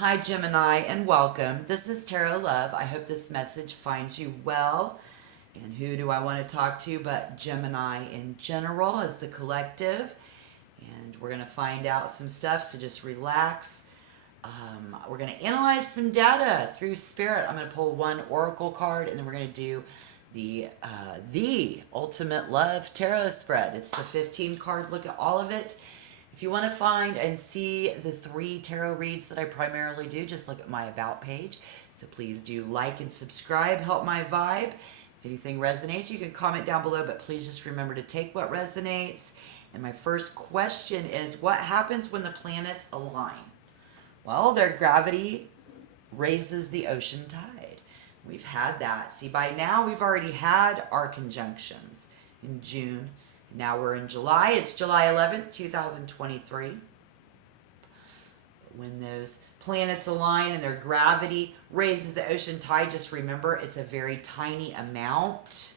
Hi, Gemini, and welcome. This is Tarot Love. I hope this message finds you well. And who do I want to talk to but Gemini in general as the collective? And we're going to find out some stuff, so just relax. We're going to analyze some data through spirit. I'm going to pull one oracle card, and then we're going to do the ultimate love tarot spread. It's the 15 card look at all of it. If you want to find and see the 3 tarot reads that I primarily do, just look at my About page. So please do like and subscribe, help my vibe. If anything resonates, you can comment down below, but please just remember to take what resonates. And my first question is, what happens when the planets align? Well, their gravity raises the ocean tide. We've had that. See, by now we've already had our conjunctions in June. Now we're in July. It's July 11th, 2023. When those planets align and their gravity raises the ocean tide, just remember it's a very tiny amount.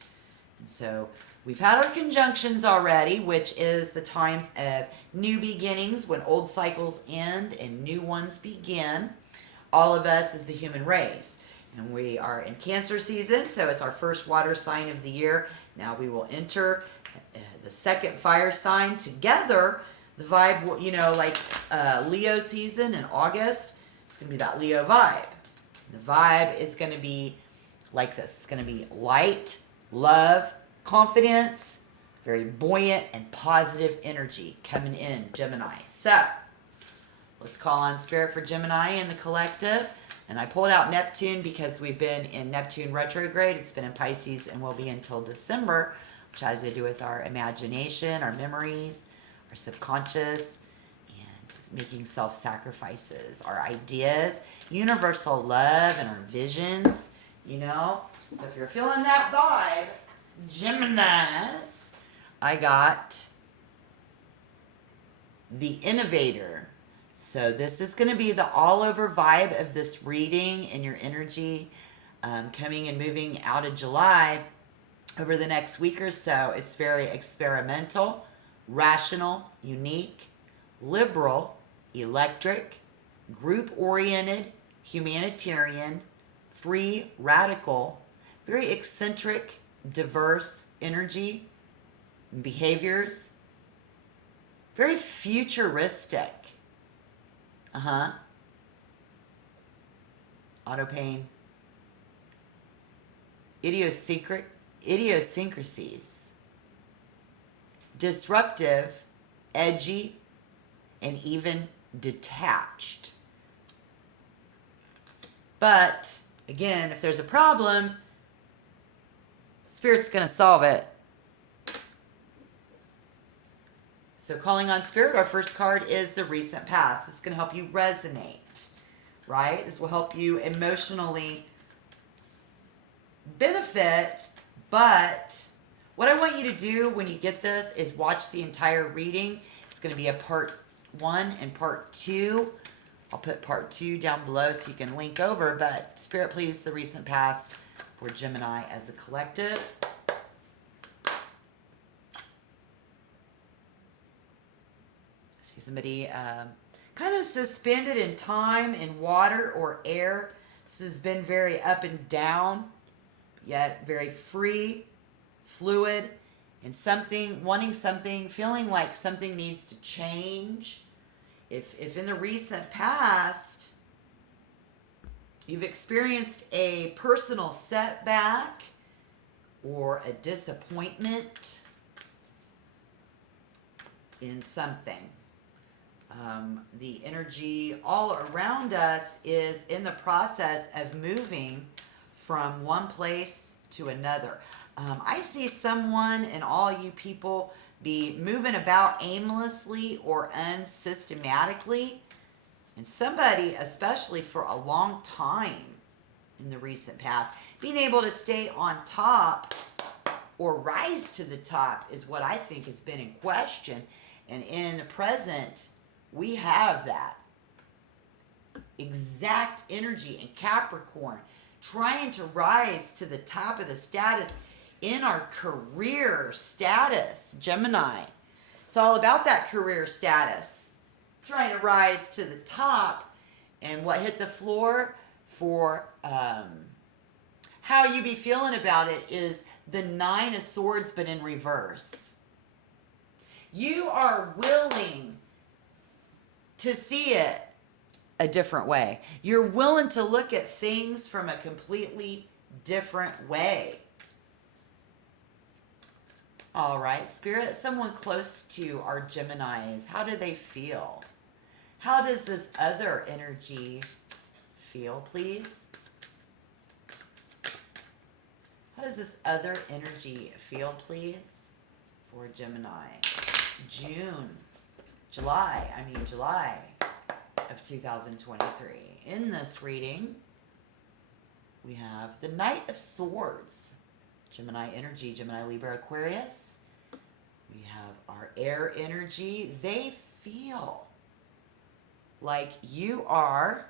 And so we've had our conjunctions already, which is the times of new beginnings when old cycles end and new ones begin. All of us is the human race. And we are in Cancer season, so it's our first water sign of the year. Now we will enter the second fire sign together. The vibe, like Leo season in August, it's going to be that Leo vibe. The vibe is going to be like this. It's going to be light, love, confidence, very buoyant and positive energy coming in, Gemini. So let's call on spirit for Gemini and the collective. And I pulled out Neptune because we've been in Neptune retrograde. It's been in Pisces and will be until December, which has to do with our imagination, our memories, our subconscious, and making self-sacrifices, our ideas, universal love, and our visions, So if you're feeling that vibe, Geminis, I got the Innovator. So this is going to be the all-over vibe of this reading and your energy coming and moving out of July over the next week or so. It's very experimental, rational, unique, liberal, electric, group-oriented, humanitarian, free, radical, very eccentric, diverse energy, behaviors, very futuristic. Autopain. Idiosyncrasies. Disruptive, edgy, and even detached. But, again, if there's a problem, Spirit's going to solve it. So calling on Spirit, our first card is the recent past. It's going to help you resonate, right? This will help you emotionally benefit, but what I want you to do when you get this is watch the entire reading. It's going to be a part 1 and part 2. I'll put part 2 down below so you can link over, but Spirit, please, the recent past for Gemini as a collective. See somebody kind of suspended in time, in water or air. This has been very up and down, yet very free, fluid, and wanting something, feeling like something needs to change. If in the recent past you've experienced a personal setback or a disappointment in something, the energy all around us is in the process of moving from one place to another. I see someone, and all you people, be moving about aimlessly or unsystematically, and somebody, especially for a long time in the recent past, being able to stay on top or rise to the top is what I think has been in question. And in the present, we have that exact energy in Capricorn, trying to rise to the top of the status in our career status, Gemini. It's all about that career status, trying to rise to the top And what hit the floor for how you be feeling about it is the 9 of Swords, but in reverse. You are willing to see it a different way. You're willing to look at things from a completely different way. All right, Spirit, someone close to our Geminis, how do they feel? How does this other energy feel, please? How does this other energy feel, please, for Gemini? July of 2023. In this reading, we have the Knight of Swords. Gemini energy, Gemini, Libra, Aquarius. We have our air energy. They feel like you are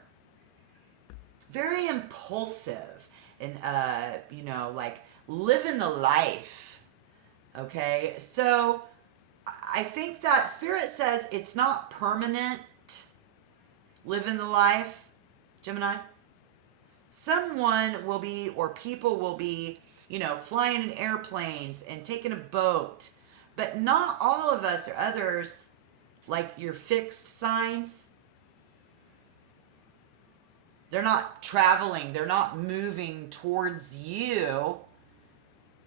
very impulsive and, like living the life. Okay, so I think that Spirit says it's not permanent living the life, Gemini. Someone will be, or people will be, flying in airplanes and taking a boat. But not all of us or others, like your fixed signs, they're not traveling. They're not moving towards you.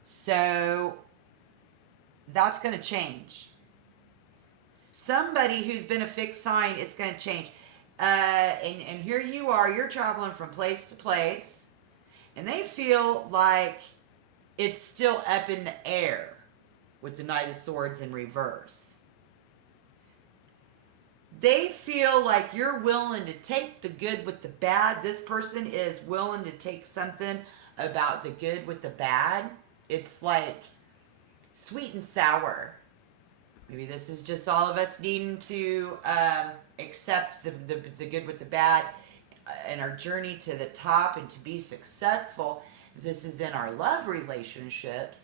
So that's going to change. Somebody who's been a fixed sign, it's going to change. And here you are, you're traveling from place to place, and they feel like it's still up in the air with the Knight of Swords in reverse. They feel like you're willing to take the good with the bad. This person is willing to take something about the good with the bad. It's like sweet and sour. Maybe this is just all of us needing to accept the good with the bad in our journey to the top and to be successful. If this is in our love relationships,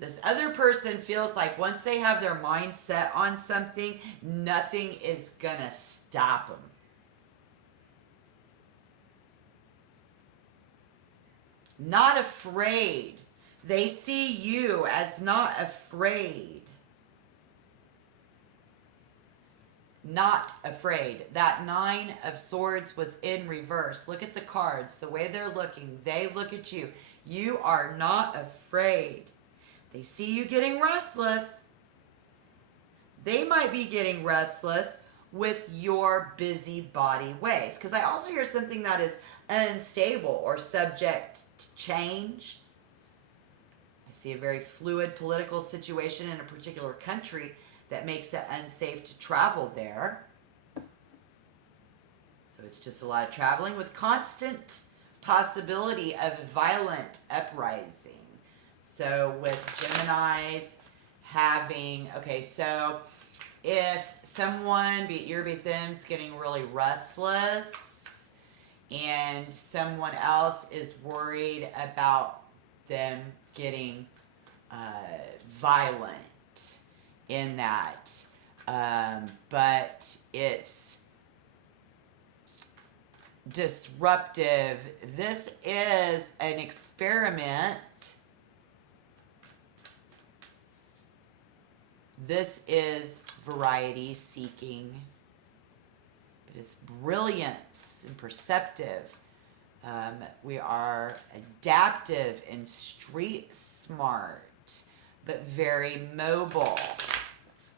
this other person feels like once they have their mind set on something, nothing is going to stop them. Not afraid. They see you as not afraid. Not afraid. That 9 of Swords was in reverse. Look at the cards, the way they're looking. They look at you. You are not afraid. They see you getting restless. They might be getting restless with your busybody ways. Because I also hear something that is unstable or subject to change. I see a very fluid political situation in a particular country that makes it unsafe to travel there. So it's just a lot of traveling with constant possibility of a violent uprising. So with Geminis having, okay, so if someone, be it you or be it them, is getting really restless and someone else is worried about them getting violent in that, but it's disruptive. This is an experiment. This is variety seeking, but it's brilliance and perceptive. We are adaptive and street smart, but very mobile.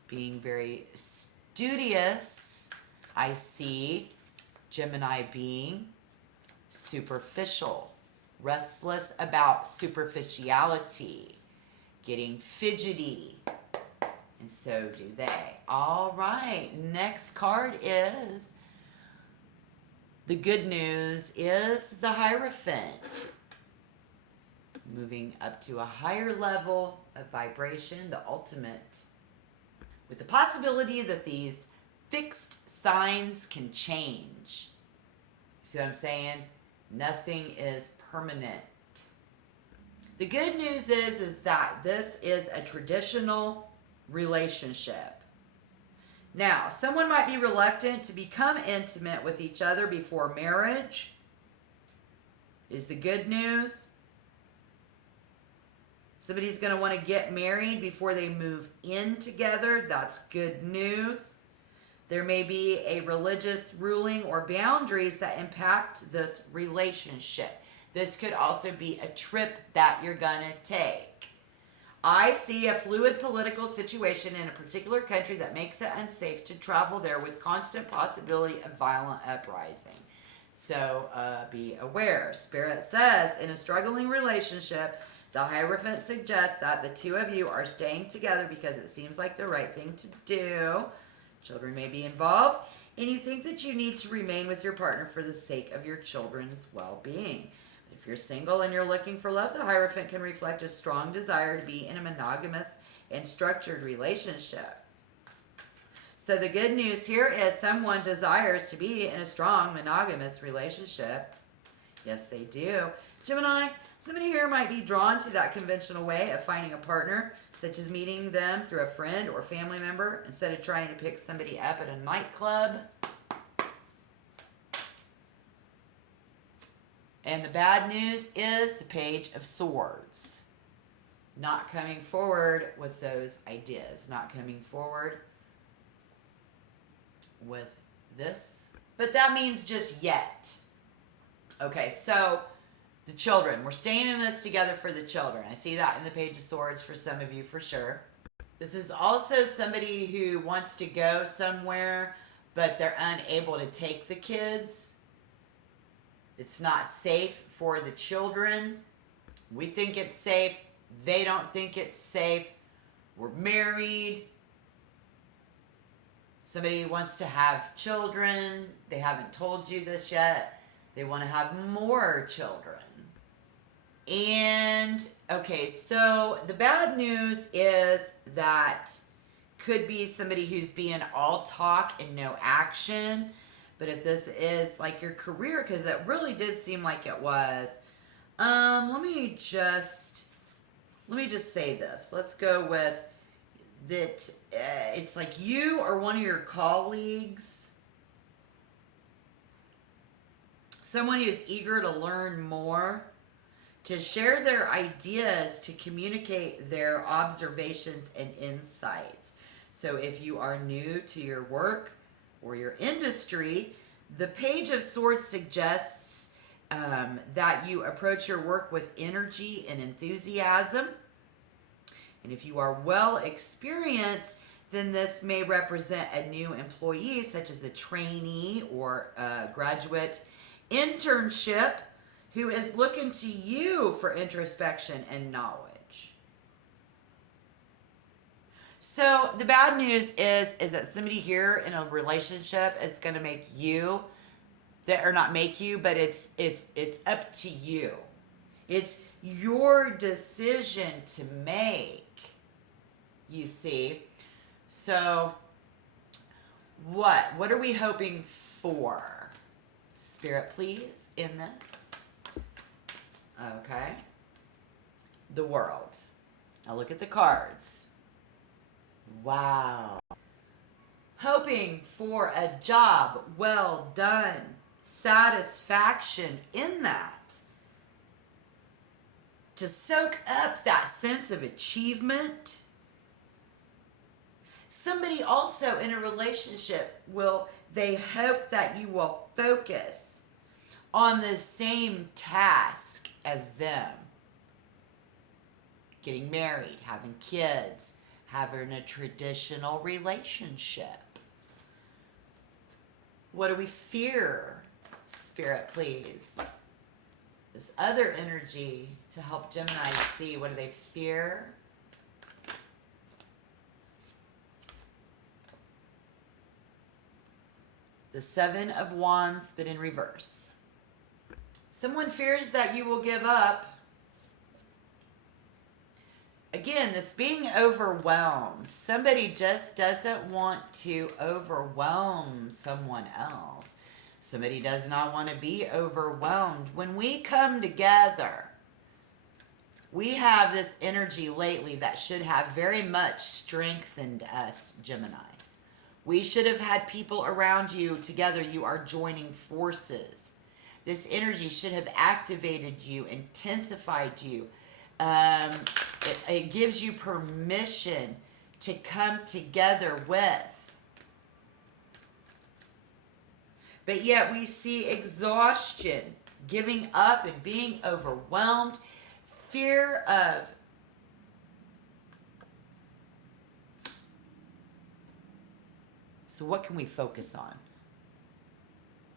Being very studious, I see Gemini being superficial, restless about superficiality, getting fidgety, and so do they. All right, next card is, the good news is the Hierophant. Moving up to a higher level of vibration, the ultimate, with the possibility that these fixed signs can change. See what I'm saying? Nothing is permanent. The good news is that this is a traditional relationship. Now, someone might be reluctant to become intimate with each other before marriage, is the good news. Somebody's going to want to get married before they move in together. That's good news. There may be a religious ruling or boundaries that impact this relationship. This could also be a trip that you're going to take. I see a fluid political situation in a particular country that makes it unsafe to travel there with constant possibility of violent uprising. So be aware. Spirit says, in a struggling relationship, the Hierophant suggests that the two of you are staying together because it seems like the right thing to do. Children may be involved, and you think that you need to remain with your partner for the sake of your children's well-being. If you're single and you're looking for love, the Hierophant can reflect a strong desire to be in a monogamous and structured relationship. So the good news here is someone desires to be in a strong monogamous relationship. Yes, they do. Gemini, somebody here might be drawn to that conventional way of finding a partner, such as meeting them through a friend or family member instead of trying to pick somebody up at a nightclub. And the bad news is the Page of Swords. Not coming forward with those ideas. Not coming forward with this. But that means just yet. Okay, so the children. We're staying in this together for the children. I see that in the Page of Swords for some of you for sure. This is also somebody who wants to go somewhere, but they're unable to take the kids. It's not safe for the children. We think it's safe. They don't think it's safe. We're married. Somebody wants to have children. They haven't told you this yet. They want to have more children. And, okay, so the bad news is that could be somebody who's being all talk and no action. But if this is like your career, because it really did seem like it was, let me just say this. Let's go with that. It's like you or one of your colleagues, someone who's eager to learn more, to share their ideas, to communicate their observations and insights. So if you are new to your work or your industry, the Page of Swords suggests that you approach your work with energy and enthusiasm. And if you are well experienced, then this may represent a new employee, such as a trainee or a graduate internship, who is looking to you for introspection and knowledge. So the bad news is that somebody here in a relationship is going to make you, or not make you, but it's up to you. It's your decision to make, you see. So what are we hoping for? Spirit, please, in this. Okay. The World. Now look at the cards. Wow. Hoping for a job well done. Satisfaction in that. To soak up that sense of achievement. Somebody also in a relationship they hope that you will focus on the same task as them. Getting married, having kids, having a traditional relationship. What do we fear? Spirit, please. This other energy to help Gemini see, what do they fear? The Seven of Wands, but in reverse. Someone fears that you will give up. Again, this being overwhelmed. Somebody just doesn't want to overwhelm someone else. Somebody does not want to be overwhelmed. When we come together, we have this energy lately that should have very much strengthened us, Gemini. We should have had people around you together. You are joining forces. This energy should have activated you, intensified you. It gives you permission to come together with. But yet we see exhaustion, giving up and being overwhelmed, fear of So what can we focus on?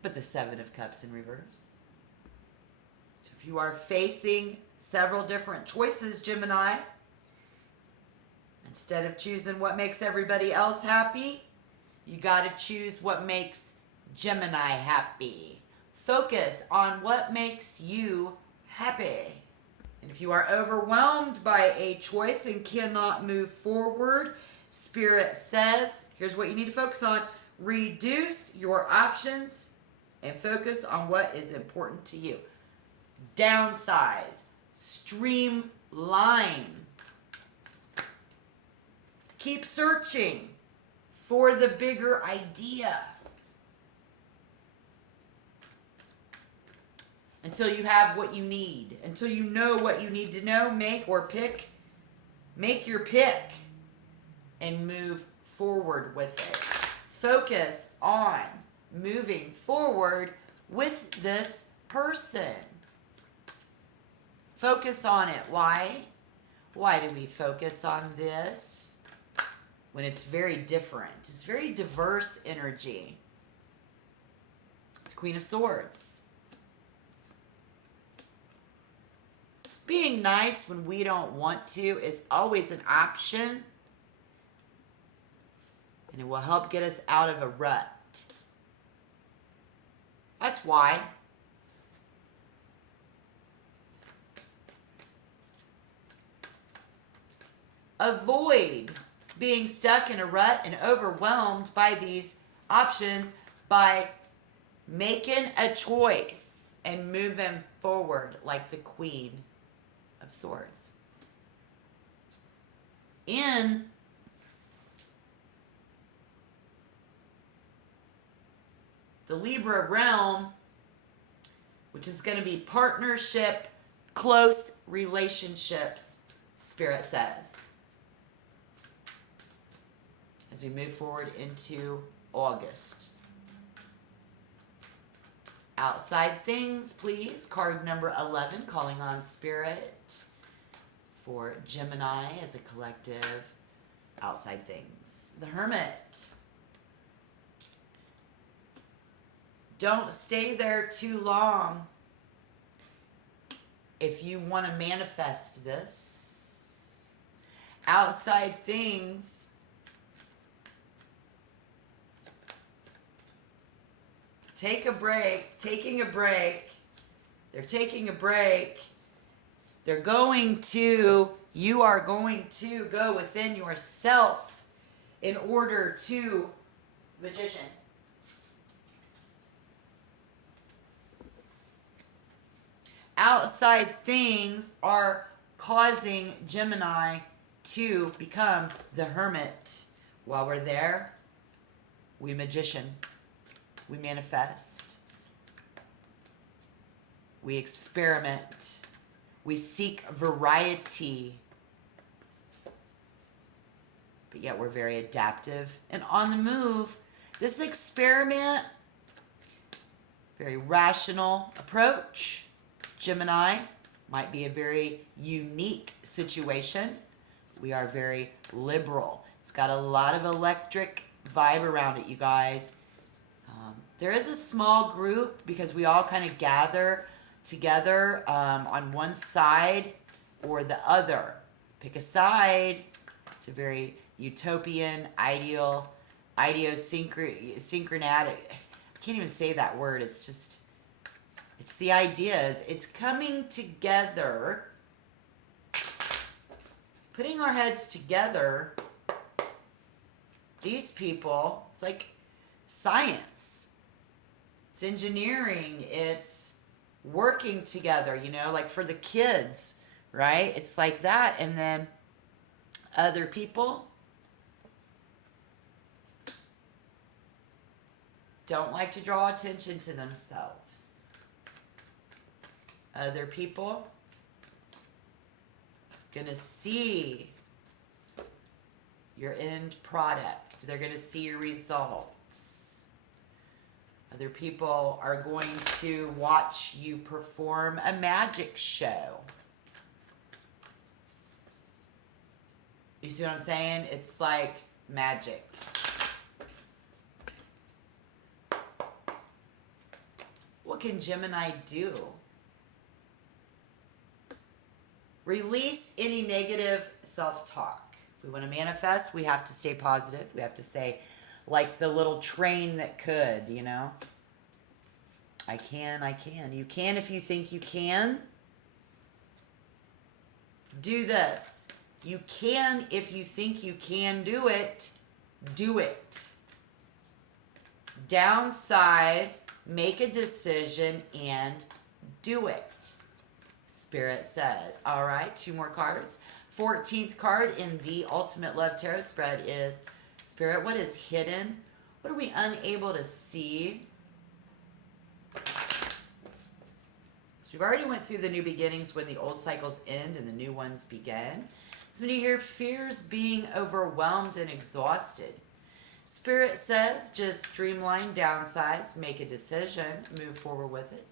But the Seven of Cups in reverse. So if you are facing several different choices, Gemini, instead of choosing what makes everybody else happy, you got to choose what makes Gemini happy. Focus on what makes you happy. And if you are overwhelmed by a choice and cannot move forward, Spirit says, here's what you need to focus on. Reduce your options and focus on what is important to you. Downsize. Streamline. Keep searching for the bigger idea until you have what you need. Until you know what you need to know, make your pick and move forward with it. Focus on moving forward with this person. Focus on it. Why? Why do we focus on this? When it's very different. It's very diverse energy. The Queen of Swords. Being nice when we don't want to is always an option. And it will help get us out of a rut. That's why. Avoid being stuck in a rut and overwhelmed by these options by making a choice and moving forward like the Queen of Swords. In the Libra realm, which is going to be partnership, close relationships, Spirit says. As we move forward into August. Outside things, please. Card number 11, calling on Spirit for Gemini as a collective. Outside things. The Hermit. Don't stay there too long if you want to manifest this. Outside things. Take a break. Taking a break. They're taking a break. You are going to go within yourself in order to, Magician. Outside things are causing Gemini to become the Hermit. While we're there, we Magician. We manifest. We experiment. We seek variety. But yet we're very adaptive and on the move. This experiment, very rational approach. Gemini might be a very unique situation. We are very liberal. It's got a lot of electric vibe around it, you guys. There is a small group because we all kind of gather together on one side or the other. Pick a side. It's a very utopian, synchronatic. I can't even say that word. It's just, it's the ideas. It's coming together, putting our heads together. These people, it's like science. It's engineering. It's working together, like for the kids, right? It's like that. And then other people, don't like to draw attention to themselves. Other people gonna see your end product. They're gonna see your results. Other people are going to watch you perform a magic show. You see what I'm saying? It's like magic. What can Gemini do? Release any negative self-talk. If we want to manifest, we have to stay positive. We have to say, like the little train that could, you know? I can, I can. You can if you think you can. Do this. You can if you think you can do it. Do it. Downsize, make a decision, and do it. Spirit says. All right, 2 more cards. 14th card in the Ultimate Love Tarot spread is, Spirit, what is hidden? What are we unable to see? So we've already went through the new beginnings when the old cycles end and the new ones begin. Somebody here fears being overwhelmed and exhausted. Spirit says just streamline, downsize, make a decision, move forward with it.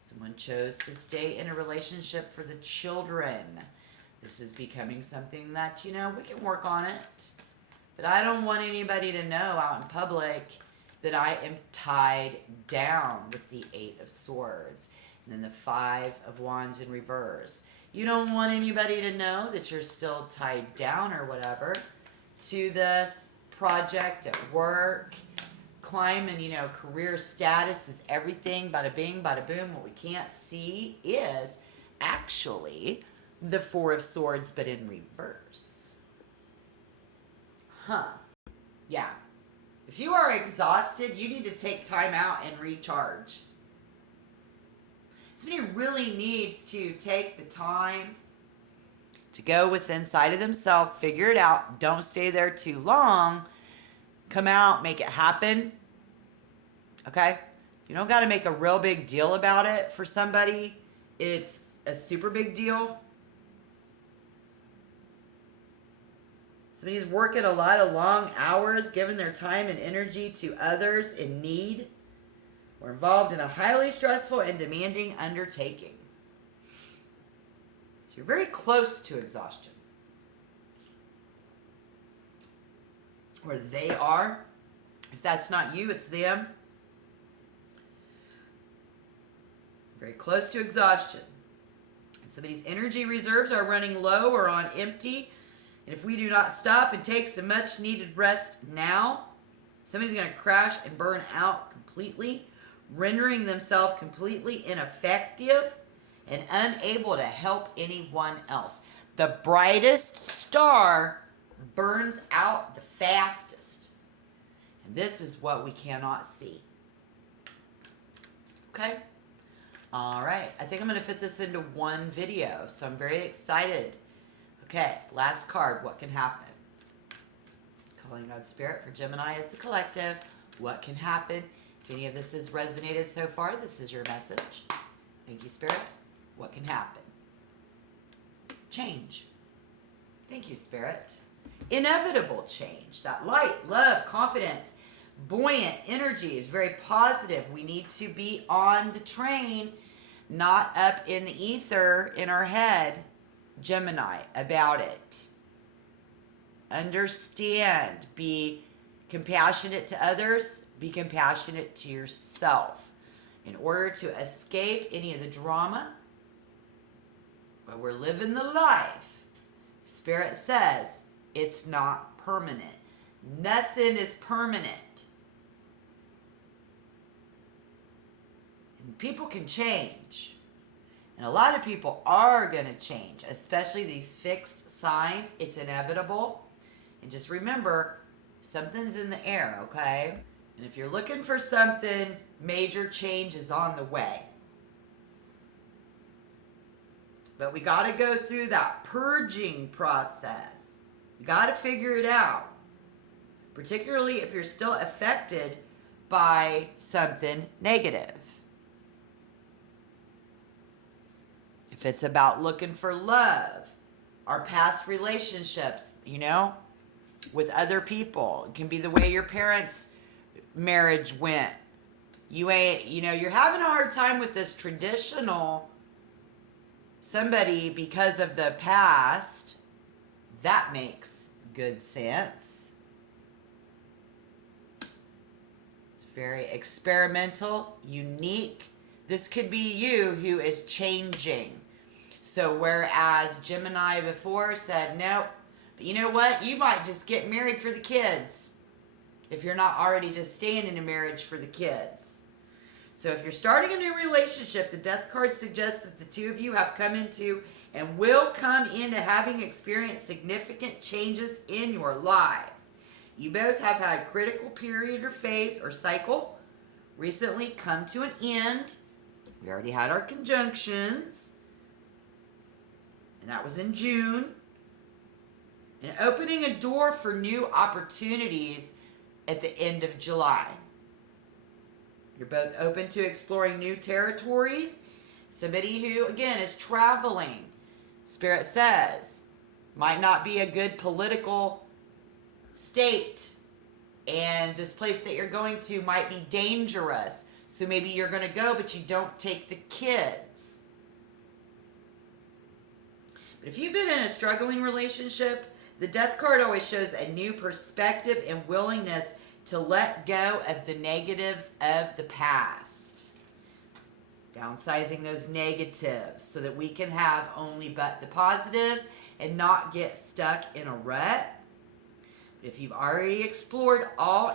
Someone chose to stay in a relationship for the children. This is becoming something that, you know, we can work on it. But I don't want anybody to know out in public that I am tied down with the 8 of Swords. And then the 5 of Wands in reverse. You don't want anybody to know that you're still tied down or whatever to this project at work. Climbing, you know, career status is everything. Bada bing, bada boom. What we can't see is actually the 4 of Swords, but in reverse. Huh. Yeah. If you are exhausted, you need to take time out and recharge. Somebody really needs to take the time to go within inside of themselves, figure it out. Don't stay there too long. Come out, make it happen. Okay? You don't got to make a real big deal about it. For somebody, it's a super big deal. Somebody's working a lot of long hours, giving their time and energy to others in need, or involved in a highly stressful and demanding undertaking. So you're very close to exhaustion. Or they are. If that's not you, it's them. Very close to exhaustion. And somebody's energy reserves are running low or on empty. And if we do not stop and take some much needed rest now, somebody's going to crash and burn out completely, rendering themselves completely ineffective and unable to help anyone else. The brightest star burns out the fastest. And this is what we cannot see. Okay? All right. I think I'm going to fit this into one video, so I'm very excited. Okay, last card. What can happen? Calling God Spirit for Gemini as the collective. What can happen? If any of this has resonated so far, this is your message. Thank you, Spirit. What can happen? Change. Thank you, Spirit. Inevitable change. That light, love, confidence, buoyant energy is very positive. We need to be on the train, not up in the ether in our head. Gemini, about it. Understand. Be compassionate to others. Be compassionate to yourself. In order to escape any of the drama, but we're living the life. Spirit says it's not permanent. Nothing is permanent. And people can change. And a lot of people are going to change, especially these fixed signs. It's inevitable. And just remember, something's in the air, okay? And if you're looking for something, major change is on the way. But we got to go through that purging process. You got to figure it out. Particularly if you're still affected by something negative. If it's about looking for love, our past relationships, with other people, it can be the way your parents' marriage went. You're having a hard time with this traditional somebody because of the past. That makes good sense. It's very experimental, unique. This could be you who is changing. So whereas Gemini before said, nope, but you know what? You might just get married for the kids if you're not already just staying in a marriage for the kids. So if you're starting a new relationship, the Death card suggests that the two of you have come into and will come into having experienced significant changes in your lives. You both have had a critical period or phase or cycle recently come to an end. We already had our conjunctions. And that was in June. And opening a door for new opportunities at the end of July. You're both open to exploring new territories. Somebody who, again, is traveling. Spirit says, might not be a good political state. And this place that you're going to might be dangerous. So maybe you're going to go, but you don't take the kids. But if you've been in a struggling relationship, the Death card always shows a new perspective and willingness to let go of the negatives of the past. Downsizing those negatives so that we can have only but the positives and not get stuck in a rut. But if you've already explored all